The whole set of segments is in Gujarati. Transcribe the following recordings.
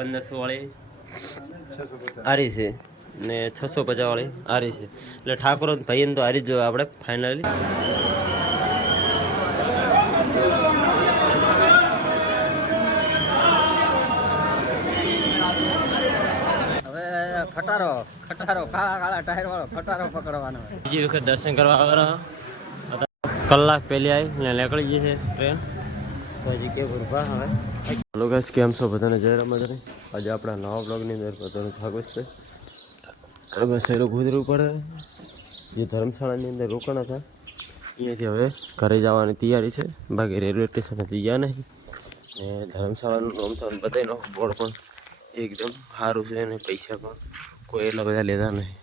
1500 વાળી આરી છે ને 650 વાળી આરી છે. એટલે ઠાકોર ભાઈને તો હારી જ જોઈએ આપણે ફાઇનલી. ખટારો કાળા ટાયર વાળો ખટારો પકડવાનો. બીજી વખત દર્શન કરવા આવ્યા. કલાક પહેલી આવી ને નીકળી ગઈ છે ટ્રેન. તો હજી કે ભૂરભા હવે હેલો ગાઈસ, કેમ છો બધાને? જય રામાધરી. આજે આપણા નવા બ્લોગની અંદર બધાનું સ્વાગત છે. બસ એ લોકો ઉતરવું પડે. જે ધર્મશાળાની અંદર રોકાણા હતા અહીંયાથી હવે ઘરે જવાની તૈયારી છે. બાકી રેલવે સ્ટેશન હતી ગયા નહીં. ને ધર્મશાળાનું નામ તો બતાવીનો બોર્ડ પણ એકદમ સારું છે અને પૈસા પણ કોઈ એટલા બધા લેતા નહીં.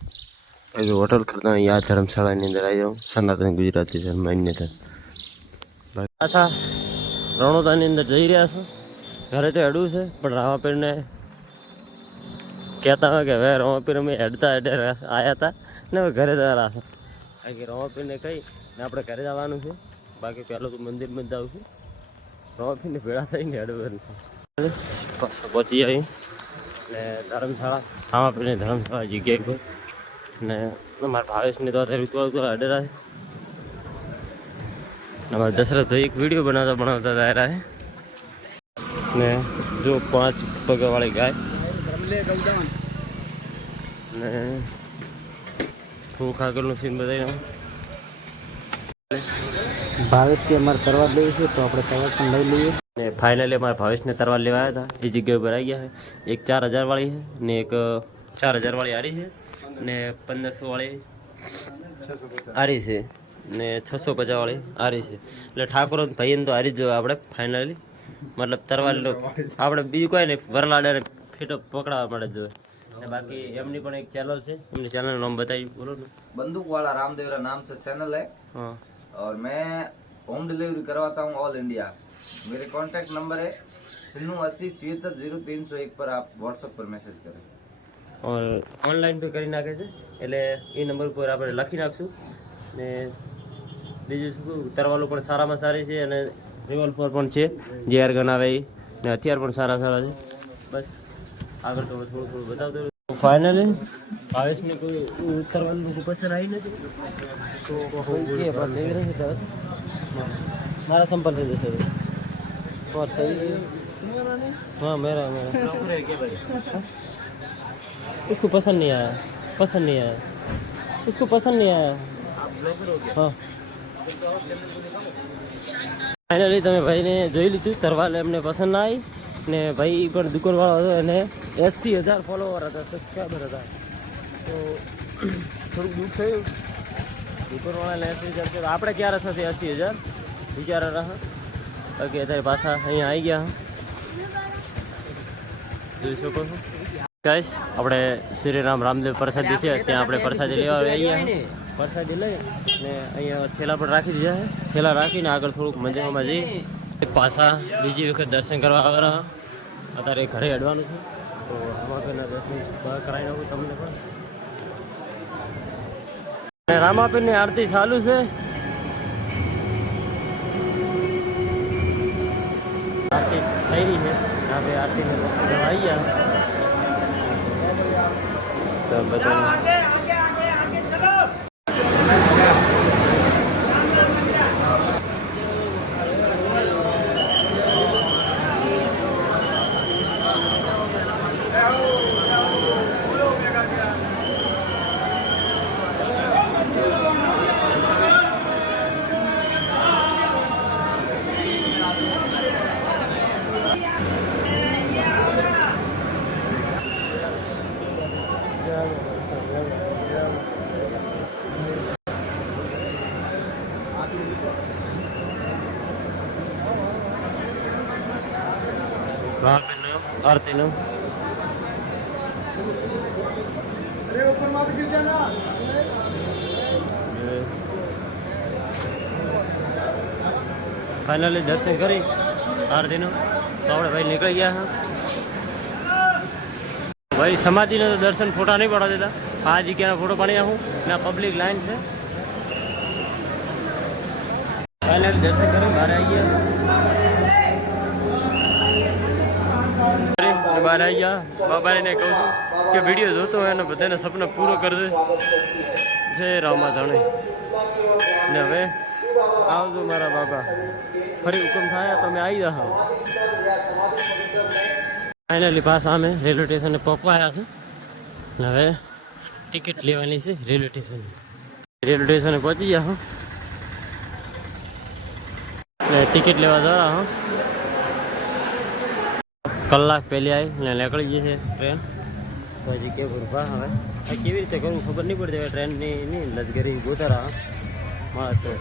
બાકી હોટલ કરતા અહીંયા ધર્મશાળાની અંદર આવી જાઉં. સનાતન ગુજરાતી ધર્મ માન્યતા. પાછા રણોદાની અંદર જઈ રહ્યા છો. ઘરે તો હેડવું છે પણ રામાપીરને કહેતા હોય કે હવે રામાપીર અમે હેડતા આવ્યા હતા ને હવે ઘરે જવા છે. કારણ કે રામાપીરને કહી ને આપણે ઘરે જવાનું છે. બાકી પહેલું તો મંદિરમાં જ જવું છું. રામાપીરને ભેળા થઈને હેડવાનું છે. પહોંચી આવી ને ધર્મશાળા રામાપીરની ધર્મશાળા જગ્યાએ પર ને મારા ભાવેશની તો અત્યારે અડેરા છે. અમારા દશરથભાઈ એક વિડીયો બનાવતા રહ્યા છે ને જો 5 પગવાળી ગાય ને થોડુંક આગળનું સીન બતાવી. ભાવેશ કે અમારે તરવાર લેવી છે તો આપણે તરવાર પણ લઈ લઈએ. ને ફાઇનલી અમારા ભાવેશને તરવાર લેવા આવ્યા હતા. એ જગ્યા ઉપર આવી ગયા છે. એક 4000 વાળી છે ને એક 4000 વાળી હારી છે ને 1500 વાળી હારી છે ને 650 વાળી હારી છે. એટલે ઠાકોર ભાઈને તો હારી જ જોઈએ આપણે ફાઇનલી. મતલબ તરવાર આપણે બીજું કોઈ નહીં, વરલાડાને ફીટો પકડાવવા માટે જોઈએ. ને બાકી એમની પણ એક ચેનલ છે, એમની ચેનલનું નામ बताइए बोलो ना. बंदूक वाला रामदेवरा नाम से चैनल है. हाँ, और मैं होम डिलीवरी करवाता हूँ ऑल इंडिया. मेरे कॉन्टैक्ट नंबर है 9080770301 पर आप व्हाट्सएप पर मैसेज करें. और ઓનલાઈન પે કરી નાખે છે એટલે એ નંબર પર આપણે લખી નાખશું. ને બીજું શું, તરવાલો પણ સારામાં સારી છે અને રિવોલ્વર પણ છે જે એર ગન આવે એ, ને હથિયાર પણ સારા છે. બસ આગળ તો થોડું બતાવતો. ફાઇનલી ભાવેશને કોઈ ઉતરવાનું કોઈ પસંદ આવી નથી તો મારા સંપર્ક થઈ જશે. और सही हाँ मेरा उसको पसंद नहीं आया उसको पसंद नहीं आया. हाँ ફાઇનલી તમે ભાઈને જોઈ લીધું. તરવાલ એમને પસંદ ના આવી ને ભાઈ પણ દુકાનવાળો હતો એને 80,000 ફોલોવર હતા, સબસ્ક્રાઈબર હતા. તો થોડુંક દુઃખ થયું. દુકાનવાળાને 80,000 છે, આપણે ક્યારે થશે 80,000 વિચારા રહ્યા. બાકી અત્યારે પાછા અહીંયા આવી ગયા જોઈ શકો છો ગાઈસ. આપણે શ્રીરામ રામદેવ પ્રસાદી છે ત્યાં આપણે પ્રસાદી લેવા આવી ગયા. પ્રસાદી લઈ ને અહીંયા થેલા પણ રાખી દીધા છે. થેલા રાખીને આગળ થોડુંક મંદિરમાં જઈ પાછા બીજી વખત દર્શન કરવા આવ્યા. અત્યારે ઘરે અડવાનું છે તો રામાપીરના દર્શન કરાવી નાખું તમને પણ. રામાપીરની આરતી ચાલુ છે. આરતી થઈ રહી છે. આપણે આરતીને આવી ગયા તો બધા આરતીનું ફાઇનલી દર્શન કરી આરતીનું તો આપણે ભાઈ નીકળી ગયા હા. ભાઈ સમાધિના તો દર્શન ફોટા નહીં પડવા દેતા. આ જગ્યાના ફોટો પાડી નાખું ને પબ્લિક લાઈન છે. ફાઇનલી દર્શન કરી બહાર આવી ગયા. બહાર આવી ગયા. બાબાને કહું છું કે વિડીયો જોતો હોય અને બધાને સપના પૂરો કરજે. જય રામા જાણે. ને હવે આવજો મારા બાબા, ફરી હુકમ થાય તો અમે આવી જાઓ. ફાઇનલી પાછા અમે રેલવે સ્ટેશને પહોંચવાયા છે ને હવે ટિકિટ લેવાની છે રેલવે સ્ટેશન. રેલવે સ્ટેશને પહોંચી ગયા હું ને ટિકિટ લેવા જવા હું. કલાક પહેલી આવી ને નીકળી ગઈ છે ટ્રેન. તો હજી કે ઉભા હવે કેવી રીતે કરવું ખબર નહીં પડતી હવે ટ્રેનની નહીં લશ્કરી ગોતરા મળે તો.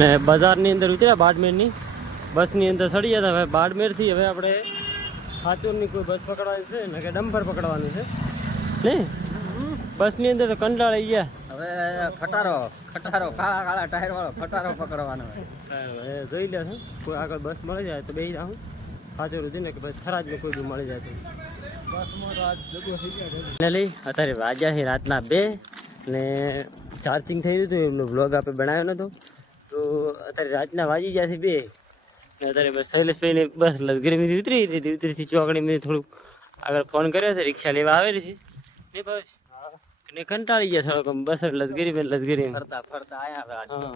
ને બજારની અંદર ઉતર્યા બાડમેરની બસની અંદર ચડી ગયા. હવે બાડમેરથી હવે આપણે સાચોરની કોઈ બસ પકડવાની છે ને કે ડમ્પર પકડવાનું છે નહીં. બસની અંદર તો કંટાળી ગયા. હવે ખટારો કાળા ટાયર વાળો ખટારો પકડવાનો હવે જોઈ લે છે કોઈ આગળ બસ મળી જાય તો બેસી જાઉં સાચો રૂધી ને કે બસ થરાજમાં કોઈ બી મળી જાય તો બસમાં તો આજ જગો થઈ ગયા. લઈ અત્યારે વાગ્યા છે રાતના 2 ને ચાર્જિંગ થઈ ગયું હતું. એમનો બ્લોગ આપણે બનાવ્યો નહોતો તો અત્યારે રાતના વાગી ગયા છે 2 ને અત્યારે બસ શૈલેષભાઈને બસ લશ્કરીમાંથી ઉતરીથી ચોકડીમાંથી થોડુંક આગળ ફોન કર્યો છે. રિક્ષા લેવા આવેલી છે ને બસ ને કંટાળી ગયા સડક બસ લશ્કરી ફરતા આયા. હા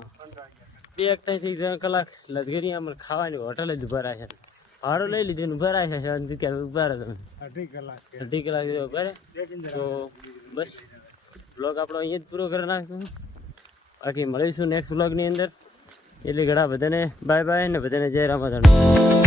2 થી 3 કલાક લશ્કરી આમ ખાવાની હોટલ જ ઉભા રહ્યા છે. ભાડું લઈ લીધું ઉભા રહ્યા છે શાંતિ ક્યાં ઉભા રહે તમે 2.5 કલાક ઉભા રહે. તો બસ બ્લોગ આપણો અહીંયા જ પૂરો કરી નાખશું. બાકી મળીશું નેક્સ્ટ બ્લોગની અંદર. એટલે ઘણા બધાને બાય બાય ને બધાને જય રામાધણ.